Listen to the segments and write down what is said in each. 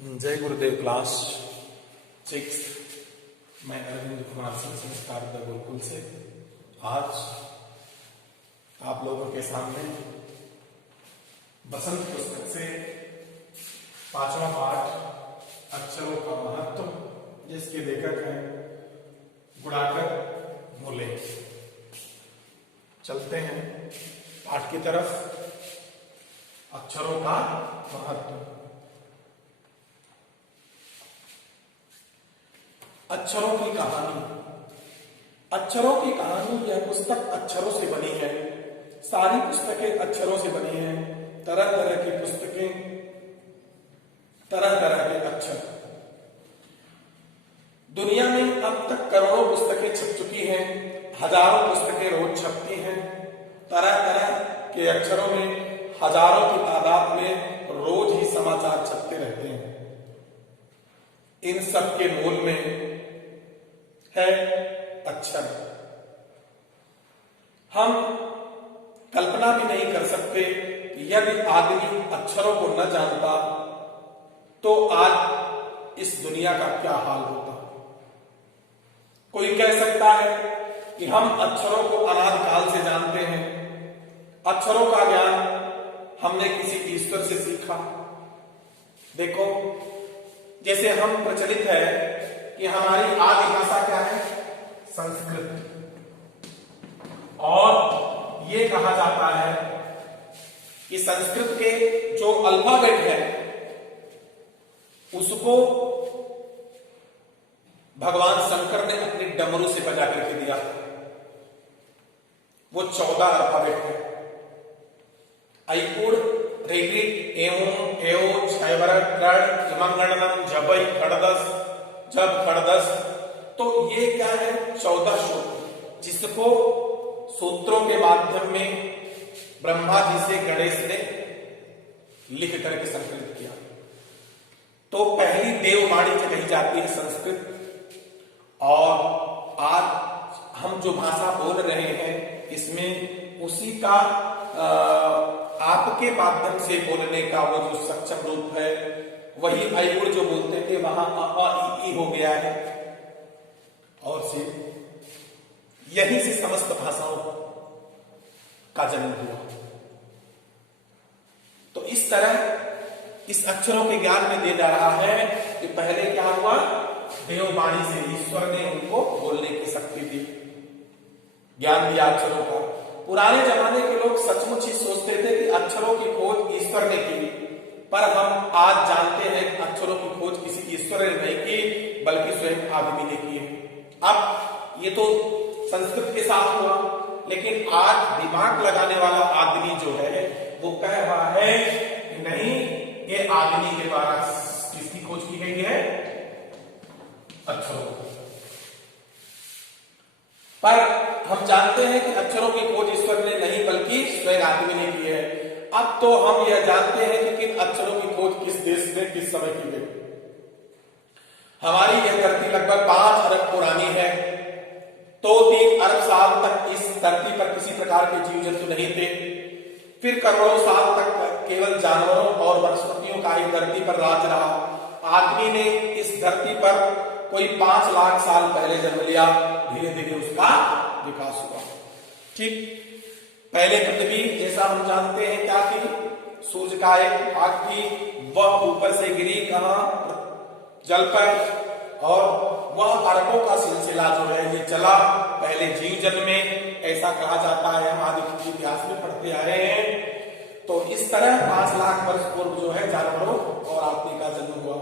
जय गुरुदेव क्लास 6। मैं अरविंद कुमार सिंह संस्कार गुरुकुल से आज आप लोगों के सामने बसंत पुस्तक से 5वां पाठ अक्षरों का महत्व जिसके लेखक हैं गुणाकर मोले। चलते हैं पाठ की तरफ। अक्षरों का महत्व। अक्षरों की कहानी। अक्षरों की कहानी यह पुस्तक अक्षरों से बनी है। सारी पुस्तकें अक्षरों से बनी हैं। तरह तरह की पुस्तकें, तरह तरह के अक्षर। दुनिया में अब तक करोड़ों पुस्तकें छप चुकी हैं। हजारों पुस्तकें रोज छपती हैं। तरह तरह के अक्षरों में हजारों की तादाद में रोज ही समाचार छपते रहते हैं। इन सब के मूल में है अक्षर। हम कल्पना भी नहीं कर सकते कि यदि आदमी अक्षरों को न जानता तो आज इस दुनिया का क्या हाल होता। कोई कह सकता है कि हम अक्षरों को अनादि काल से जानते हैं। अक्षरों का ज्ञान हमने किसी ईश्वर से सीखा। देखो, जैसे हम प्रचलित है कि हमारी आदि भाषा क्या है? संस्कृत। और ये कहा जाता है कि संस्कृत के जो अल्फाबेट है उसको भगवान शंकर ने अपनी डमरू से बजा करके दिया। वो 14 अल्फाबेट है। ऐकुड़, ऋग्, एवं, एओ, छैवर, कृण, इमंगणनम, जबै, खड़दस, जब, खड़दस। तो ये क्या है? 14 सूत्र, जिसको सूत्रों के माध्यम में ब्रह्मा जी से गणेश ने लिख करके संकलित किया। तो पहली देववाणी कही जाती है संस्कृत। और आज हम जो भाषा बोल रहे हैं इसमें उसी का आपके माध्यम से बोलने का वो जो सक्षम रूप है, वही ऐकुड़ जो बोलते थे वहां अ ई हो गया है। और से यहीं से समस्त भाषाओं का जन्म हुआ। तो इस तरह इस अक्षरों के ज्ञान में दे जा रहा है कि पहले क्या हुआ? देववाणी से ईश्वर ने उनको बोलने की शक्ति दी, ज्ञान दिया अक्षरों का। पुराने जमाने के लोग सचमुच ही सोचते थे कि अक्षरों की खोज ईश्वर ने की, पर हम आज जानते हैं कि अक्षरों की खोज किसी ईश्वर ने नहीं की बल्कि स्वयं आदमी ने की है। अब ये तो संस्कृत के साथ हुआ, लेकिन आज दिमाग लगाने वाला आदमी जो है वो कह रहा है कि नहीं, ये आदमी के द्वारा किसकी खोज की गई है? अक्षरों। पर हम जानते हैं कि अक्षरों की खोज ईश्वर ने नहीं बल्कि स्वयं आदमी ने की है। अब तो हम यह जानते हैं कि किन अक्षरों की खोज किस देश में किस समय की गई। हमारी यह धरती लगभग 5 अरब पुरानी है। तो 3 अरब साल तक इस धरती पर किसी प्रकार के जीव जंतु नहीं थे। फिर करोड़ों साल तक केवल जानवरों और वनस्पतियों का ही धरती पर राज रहा। आदमी ने इस धरती पर कोई 5 लाख साल पहले जन्म लिया। धीरे धीरे उसका विकास हुआ। ठीक, पहले पृथ्वी जैसा हम जानते हैं क्या थी? सूर्य का एक भाग थी, वह ऊपर से गिरी कहां? जल पर। और वह अरबों का सिलसिला जो है ये चला। पहले जीव जन्मे, ऐसा कहा जाता है, हम आदि इतिहास में पढ़ते आ रहे हैं। तो इस तरह 5 लाख वर्ष पूर्व जो है जानवरों और आदमी का जन्म हुआ।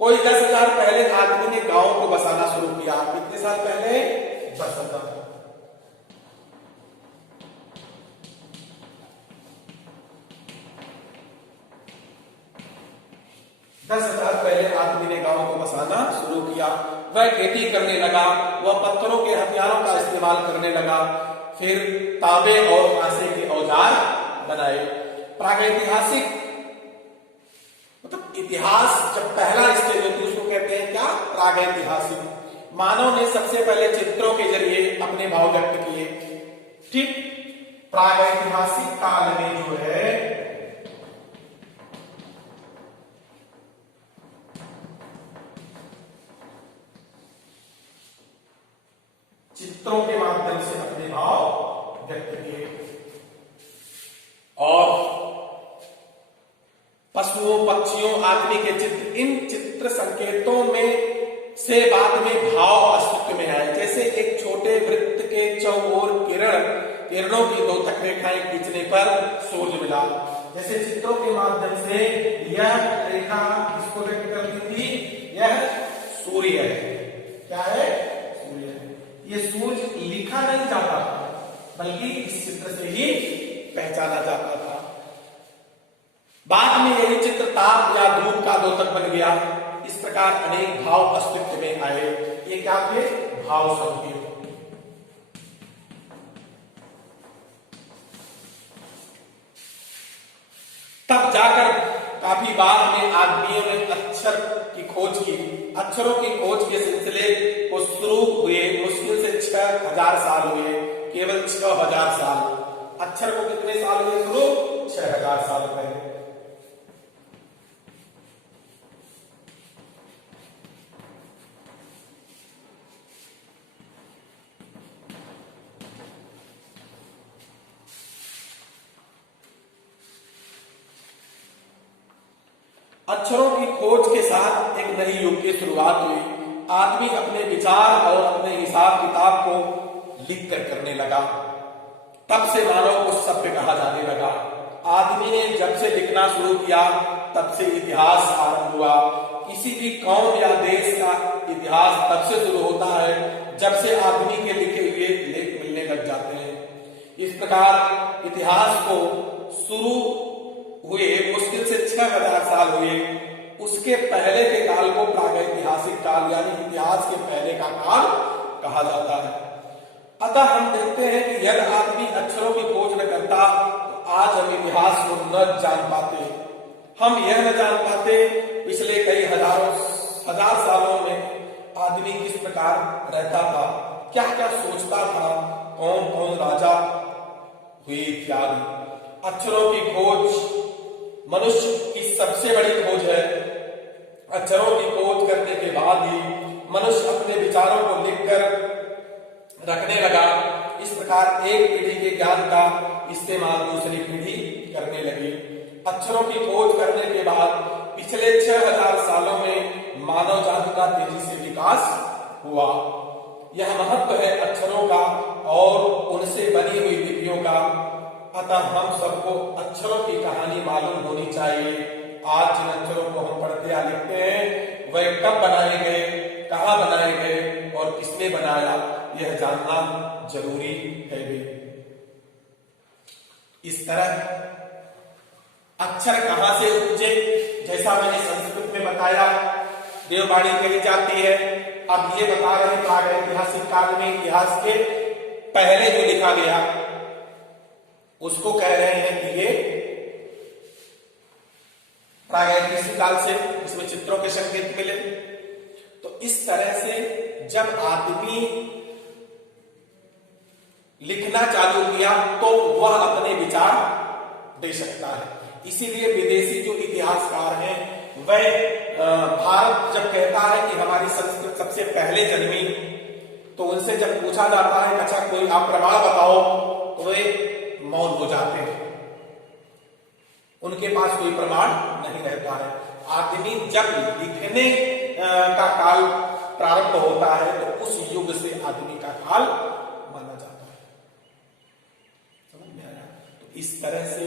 कोई 10,000 पहले आदमी ने गांव को बसाना शुरू किया। कितने साल पहले? 10,000। 10,000 पहले आदमी ने गांव को बसाना शुरू किया। वह खेती करने लगा, वह पत्थरों के हथियारों का इस्तेमाल करने लगा। फिर तांबे और कांसे के औजार बनाए। प्रागैतिहासिक मतलब इतिहास जब पहला स्टेज होती है उसको कहते हैं क्या? प्रागैतिहासिक। मानव ने सबसे पहले चित्रों के जरिए अपने भाव व्यक्त किए। ठीक, प्रागैतिहासिक काल में जो है चित्रों के माध्यम से अपने भाव व्यक्त किए। और पशुओं, पक्षियों आदि के चित्र, इन चित्र संकेतों में से बाद में भाव अस्तित्व में आए। जैसे एक छोटे वृत्त के चौओर किरणों की दो तक रेखाएं खींचने पर सूर्य मिला। जैसे चित्रों के माध्यम से यह रेखा किसको व्यक्त करती थी? यह सूर्य है। क्या है? सूर्य है। ये सूर्य लिखा नहीं जाता बल्कि इस चित्र से ही पहचाना जाता था। बाद में यही चित्र ताप या धूप का द्योतक बन गया। इस प्रकार अनेक भाव अस्तित्व में आए। ये क्या थे? भाव संकेत। तब जाकर काफी बाद में आदमियों ने अक्षर की खोज की। अक्षरों की खोज के सिलसिले को शुरू हुए मुश्किल से 6000 साल हुए। केवल 6000 साल। अक्षर को कितने साल हुए शुरू? 6000 साल पहले। अक्षरों की खोज के साथ एक नई युग की शुरुआत हुई। आदमी अपने विचार और अपने हिसाब किताब को लिख कर करने लगा। तब से मानव को सभ्य कहा जाने लगा। आदमी ने जब से लिखना शुरू किया तब से इतिहास आरंभ हुआ। किसी भी कौम या देश का इतिहास तब से शुरू होता है जब से आदमी के लिखे हुए लेख मिलने लग जाते हैं। इस प्रकार इतिहास को शुरू हुए मुश्किल से 6000 साल हुए। उसके पहले के काल को प्रागैतिहासिक काल यानी इतिहास के पहले का काल कहा जाता है। अतः हम देखते हैं कि यदि आदमी अक्षरों की खोज न करता तो आज हम इतिहास को न जान पाते। हम यह न जान पाते पिछले कई हजार सालों में आदमी किस प्रकार रहता था, क्या क्या सोचता था, कौन कौन राजा हुए इत्यादि। अक्षरों की खोज मनुष्य की सबसे बड़ी खोज है। अक्षरों की खोज करने के बाद ही मनुष्य अपने विचारों को लिखकर रखने लगा। इस प्रकार एक पीढ़ी के ज्ञान का इस्तेमाल दूसरी पीढ़ी करने लगी। अक्षरों की खोज करने के बाद पिछले 6000 सालों में मानव जाति का तेजी से विकास हुआ। यह महत्व है अक्षरों का और उनसे बनी हुई लिपियों का। अतः हम सबको अक्षरों की कहानी मालूम होनी चाहिए। आज जिन अक्षरों को हम पढ़ते या लिखते हैं वह कब बनाए गए, कहाँ बनाए गए और किसने बनाया, यह जानना जरूरी है भी। इस तरह अक्षर कहां से उपजे, जैसा मैंने संस्कृत में बताया देववाणी कही जाती है। अब ये बता रहे हैं प्रागैतिहासिक काल में इतिहास के पहले जो लिखा गया उसको कह रहे हैं कि ये प्रागैतिहासिक काल से, इसमें चित्रों के संकेत मिले। तो इस तरह से जब आदमी लिखना चालू किया तो वह अपने विचार दे सकता है। इसीलिए विदेशी जो इतिहासकार हैं वह भारत जब कहता है कि हमारी संस्कृत सबसे पहले जन्मी, तो उनसे जब पूछा जाता है अच्छा कोई आप प्रमाण बताओ तो वे मौन हो जाते हैं। उनके पास कोई प्रमाण नहीं रहता है। आदमी जब लिखने का काल प्रारंभ होता है तो उस युग से आदमी का काल माना जाता है। समझ में आया? तो इस तरह से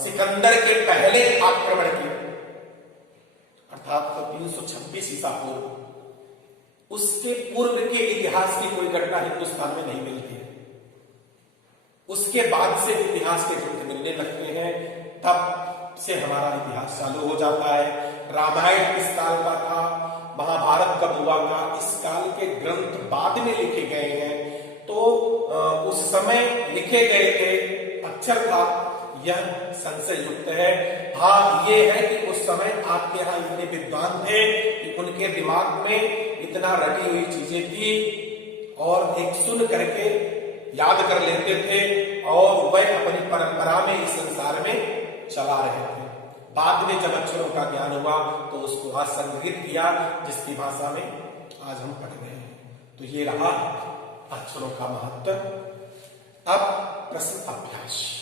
सिकंदर के पहले आक्रमण के अर्थात 326 ईसा पूर्व, उसके पूर्व के इतिहास की कोई घटना हिंदुस्तान में नहीं मिलती है। उसके बाद से इतिहास के ग्रंथ मिलने लगते हैं, तब से हमारा इतिहास चालू हो जाता है। रामायण किस काल का था, महाभारत कब हुआ था, इस काल के ग्रंथ बाद में लिखे गए हैं। तो उस समय लिखे गए थे, अक्षर था, यह संशय युक्त है। हाँ ये है कि उस समय आपके यहाँ इतने विद्वान थे कि उनके दिमाग में इतना रटी हुई चीजें थी और एक सुन करके याद कर लेते थे और वह अपनी परंपरा में इस संसार में चला रहे थे। बाद में जब अक्षरों का ज्ञान हुआ तो उसको आज संग्रहित किया जिसकी भाषा में आज हम पढ़ रहे हैं। तो ये रहा अक्षरों का महत्व। अब प्रश्न अभ्यास।